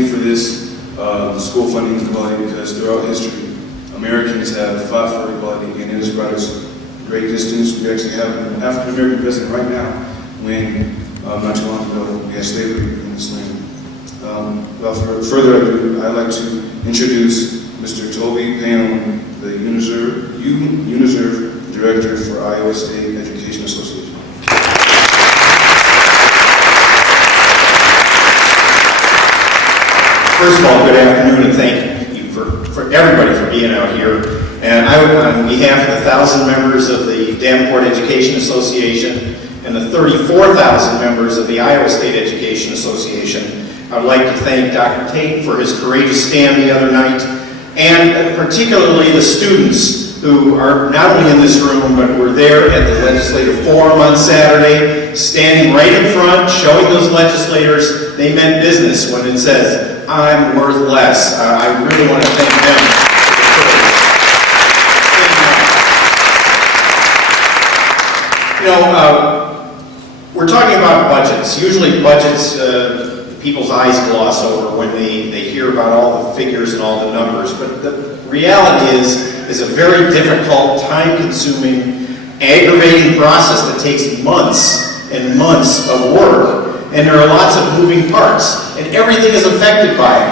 stand for this, the school funding equality, because throughout history, Americans have fought for equality, and it has brought us great distance. We actually have an African American president right now, when not too long ago we had slavery in this land. Without further ado, I'd like to introduce Mr. Toby Pam, the UNISERV Director for Iowa State Education Association. First of all, good afternoon, and thank you for everybody for being out here. And I would, on behalf of the 1,000 members of the Davenport Education Association and the 34,000 members of the Iowa State Education Association, I would like to thank Dr. Tate for his courageous stand the other night, and particularly the students who are not only in this room, but were there at the Legislative Forum on Saturday, standing right in front, showing those legislators they meant business when it says, "I'm worth less." I really want to thank them. You know, we're talking about budgets. Usually budgets, people's eyes gloss over when they hear about all the figures and all the numbers, but the reality is a very difficult, time-consuming, aggravating process that takes months and months of work, and there are lots of moving parts, and everything is affected by it.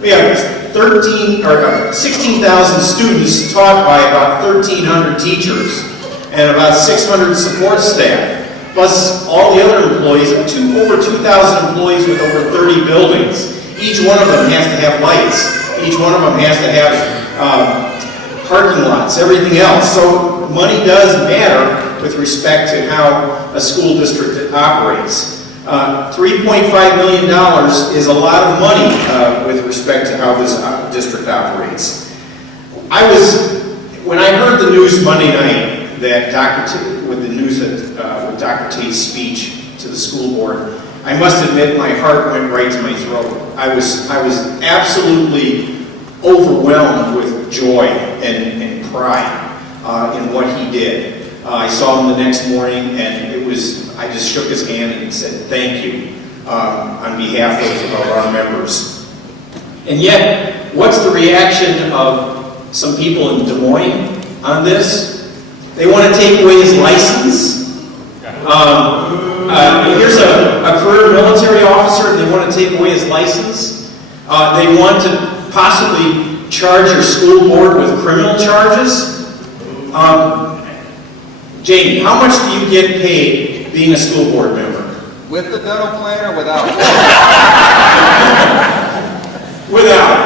We have 16,000 students taught by about 1,300 teachers and about 600 support staff, plus all the other employees, over 2,000 employees with over 30 buildings. Each one of them has to have lights. Each one of them has to have parking lots, everything else. So money does matter with respect to how a school district operates. $3.5 million is a lot of money with respect to how this district operates. When I heard the news Monday night that with Dr. Tate's speech to the school board, I must admit my heart went right to my throat. I was absolutely overwhelmed with joy and pride in what he did. I saw him the next morning, and I just shook his hand and said thank you on behalf of our members. And yet, what's the reaction of some people in Des Moines on this? They want to take away his license. Here's a career military officer, and they want to take away his license. They want to possibly charge your school board with criminal charges. Jamie, how much do you get paid being a school board member? With the dental plan or without? Without.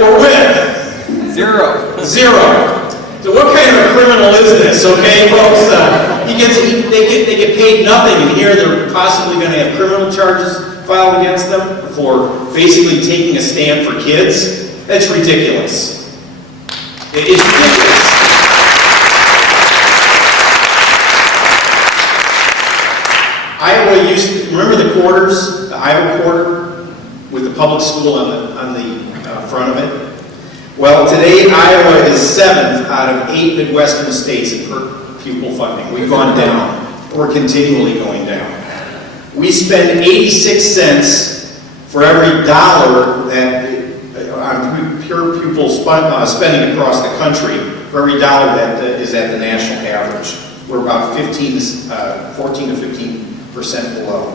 Or with? Zero. Zero. So what kind of a criminal is this, okay, folks? They get paid nothing, and here they're possibly going to have criminal charges filed against them for basically taking a stand for kids. That's ridiculous. It is ridiculous. Iowa remember the quarters, the Iowa quarter, with the public school on the front of it? Well, today Iowa is 7th out of 8 Midwestern states in per pupil funding. We've gone down. We're continually going down. We spend 86 cents for every dollar that on pure pupil spending across the country, for every dollar that is at the national average. We're about 14 to 15% below.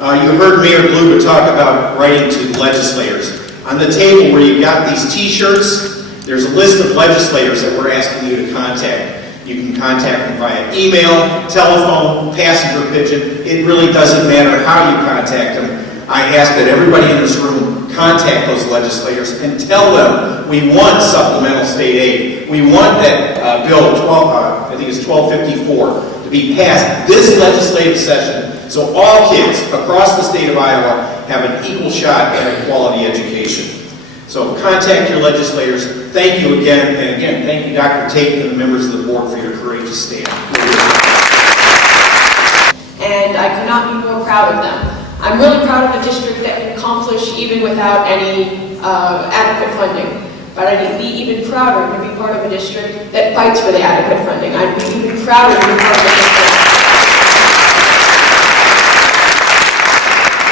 You heard Mayor Gluba talk about writing to legislators. On the table where you've got these t-shirts, there's a list of legislators that we're asking you to contact. You can contact them via email, telephone, passenger pigeon. It really doesn't matter how you contact them. I ask that everybody in this room contact those legislators and tell them we want supplemental state aid. We want that bill, I think it's 1254, to be passed this legislative session so all kids across the state of Iowa have an equal shot at a quality education. So contact your legislators. Thank you again, and again, thank you, Dr. Tate, and the members of the board for your courageous stand. And I could not be more proud of them. I'm really proud of a district that can accomplish even without any adequate funding. But I'd be even prouder to be part of a district that fights for the adequate funding. I'd be even prouder to be part of a district.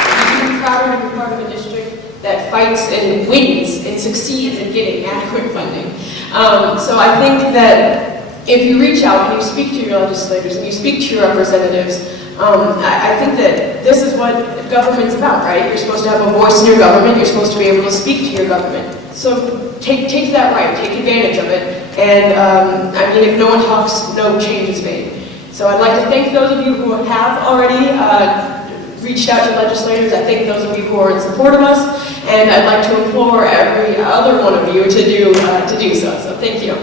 I'd be even prouder to be part of a district that fights and wins and succeeds in getting adequate funding. So I think that if you reach out and you speak to your legislators and you speak to your representatives, I think that this is what government's about, right? You're supposed to have a voice in your government. You're supposed to be able to speak to your government. So take that right, take advantage of it. And I mean, if no one talks, no change is made. So I'd like to thank those of you who have already reached out to legislators. I thank those of you who are in support of us, and I'd like to implore every other one of you to do so. So thank you.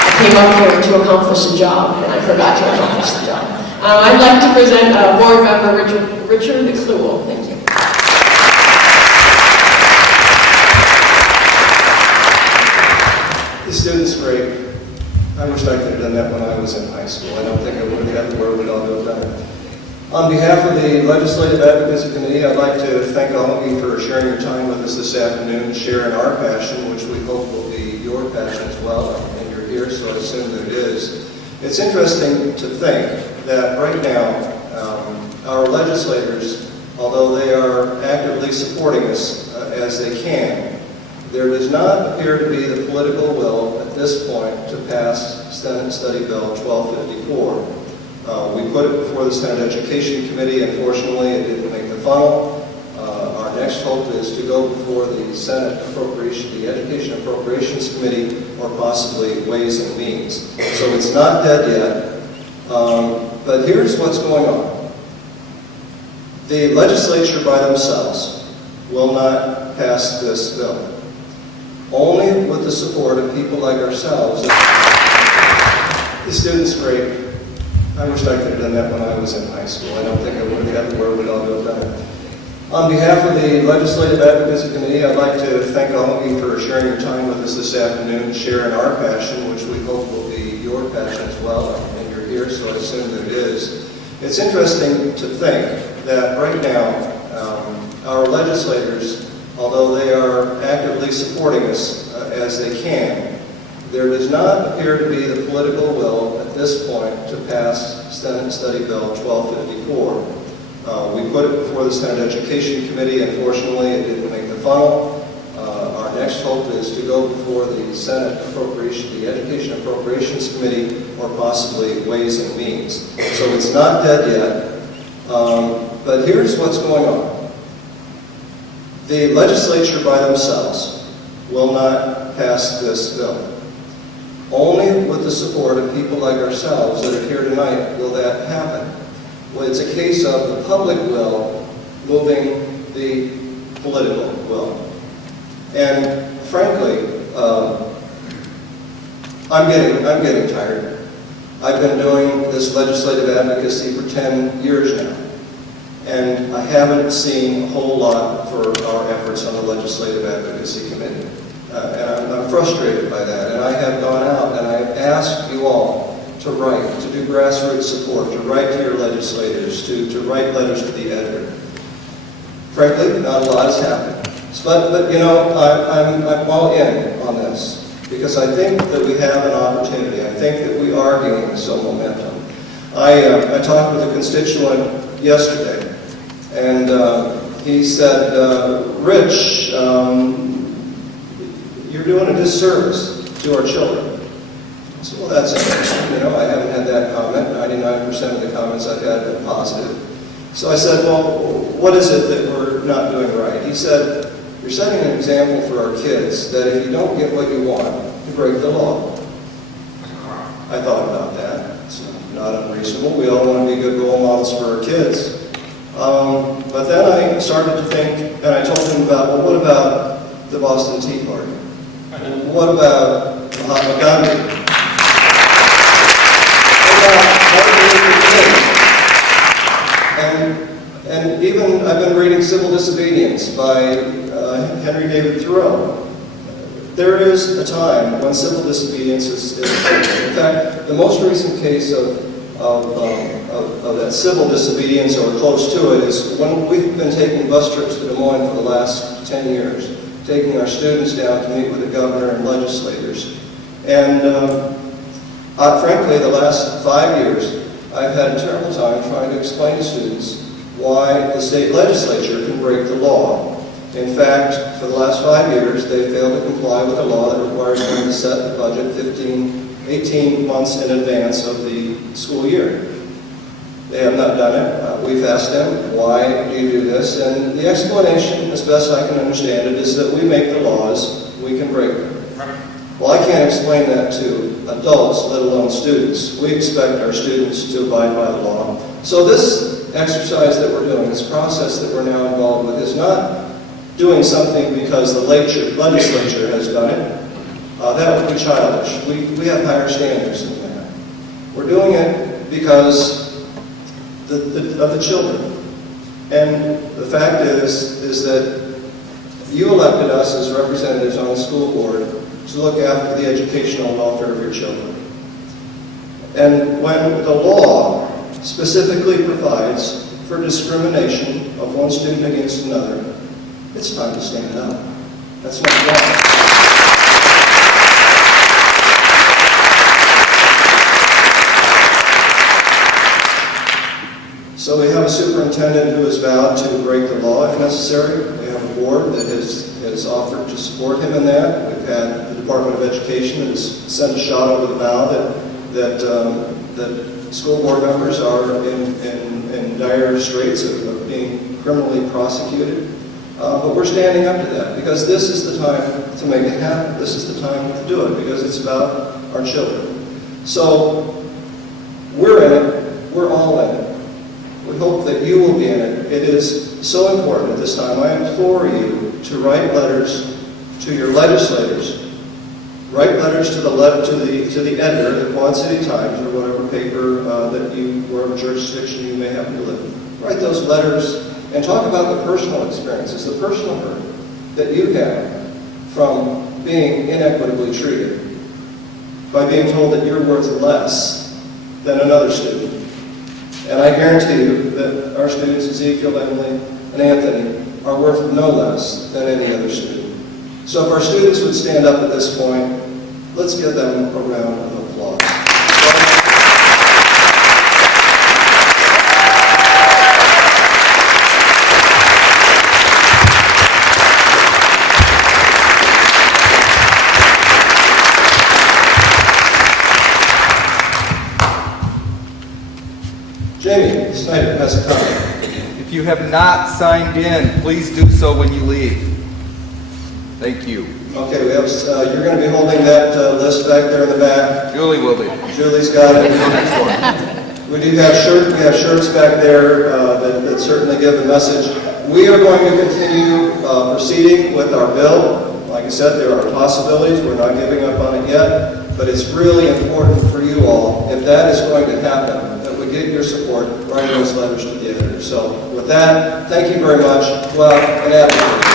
I came up here to accomplish a job, and I forgot to accomplish the job. I'd like to present Board Member Richard McClewell. Thank you. The students great. I wish I could have done that when I was in high school. I don't think I would have gotten where we'd all have done it. On behalf of the Legislative Advocacy Committee, I'd like to thank all of you for sharing your time with us this afternoon, sharing our passion, which we hope will be your passion as well, and you're here, so I assume that it is. It's interesting to think that right now, our legislators, although they are actively supporting us as they can, there does not appear to be the political will at this point to pass Senate Study Bill 1254. We put it before the Senate Education Committee. Unfortunately, it didn't make the funnel. Our next hope is to go before the Senate the Education Appropriations Committee, or possibly Ways and Means. So it's not dead yet. But here's what's going on. The legislature by themselves will not pass this bill. Only with the support of people like ourselves. The students great. I wish I could have done that when I was in high school. I don't think I would have gotten where we'd all have done it. On behalf of the Legislative Advocacy Committee, I'd like to thank all of you for sharing your time with us this afternoon, sharing our passion, which we hope will be your passion as well, and you're here, so I assume that it is. It's interesting to think that right now, our legislators, although they are actively supporting us as they can, there does not appear to be the political will at this point to pass Senate Study Bill 1254. We put it before the Senate Education Committee. Unfortunately, it didn't make the funnel. Our next hope is to go before the Senate the Education Appropriations Committee, or possibly Ways and Means. So it's not dead yet. But here's what's going on. The legislature by themselves will not pass this bill. Only with the support of people like ourselves that are here tonight will that happen. Well, it's a case of the public will moving the political will. And frankly, I'm getting tired. I've been doing this legislative advocacy for 10 years now. And I haven't seen a whole lot for our efforts on the Legislative Advocacy Committee. And I'm frustrated by that. And I have gone out and I have asked you all to write, to do grassroots support, to write to your legislators, to write letters to the editor. Frankly, not a lot has happened. But you know, I'm all in on this because I think that we have an opportunity. I think that we are gaining some momentum. I talked with a constituent yesterday, and he said, Rich, you're doing a disservice to our children. I said, well, that's interesting. You know, I haven't had that comment. 99% of the comments I've had have been positive. So I said, well, what is it that we're not doing right? He said, you're setting an example for our kids that if you don't get what you want, you break the law. I thought about that. It's not unreasonable. We all want to be good role models for our kids. But then I started to think, and I told him about, well, what about the Boston Tea Party? What about Mahatma Gandhi? What about Martin Luther King? And even I've been reading Civil Disobedience by Henry David Thoreau. There is a time when civil disobedience is in fact, the most recent case of that civil disobedience, or close to it, is when we've been taking bus trips to Des Moines for the last 10 years, taking our students down to meet with the governor and legislators. And frankly, the last 5 years, I've had a terrible time trying to explain to students why the state legislature can break the law. In fact, for the last 5 years, they failed to comply with a law that requires them to set the budget 18 months in advance of the school year. They have not done it. We've asked them, why do you do this? And the explanation, as best I can understand it, is that we make the laws, we can break them. Well, I can't explain that to adults, let alone students. We expect our students to abide by the law. So this exercise that we're doing, this process that we're now involved with, is not doing something because the legislature has done it. That would be childish. We have higher standards than that. We're doing it because of the children. And the fact is that you elected us as representatives on the school board to look after the educational welfare of your children. And when the law specifically provides for discrimination of one student against another, it's time to stand up. That's not wrong. So we have a superintendent who has vowed to break the law if necessary. We have a board that has offered to support him in that. We've had the Department of Education that has sent a shot over the bow that school board members are in dire straits of being criminally prosecuted. But we're standing up to that because this is the time to make it happen. This is the time to do it because it's about our children. So we're in it. We're all in it. We hope that you will be in it. It is so important at this time. I implore you to write letters to your legislators. Write letters to the editor, the Quad City Times, or whatever paper wherever jurisdiction you may happen to live in. Write those letters and talk about the personal experiences, the personal hurt that you have from being inequitably treated, by being told that you're worth less than another student. And I guarantee you that our students, Ezekiel, Emily, and Anthony, are worth no less than any other student. So if our students would stand up at this point, let's give them a round of applause. Jamie Snyder has a comment. If you have not signed in, please do so when you leave. Thank you. Okay, we have. You're going to be holding that list back there in the back. Julie will be. Julie's got it. We do have shirts back there that certainly give the message. We are going to continue proceeding with our bill. Like I said, there are possibilities. We're not giving up on it yet, but it's really important for you all, if that is going to happen, that we get your support writing those letters to the editor. So with that, thank you very much. Go out and advocate.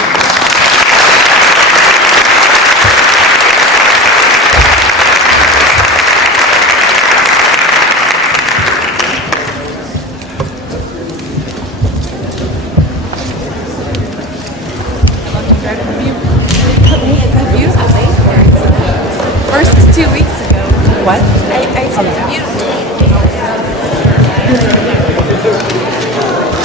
Versus 2 weeks ago. What? I confused.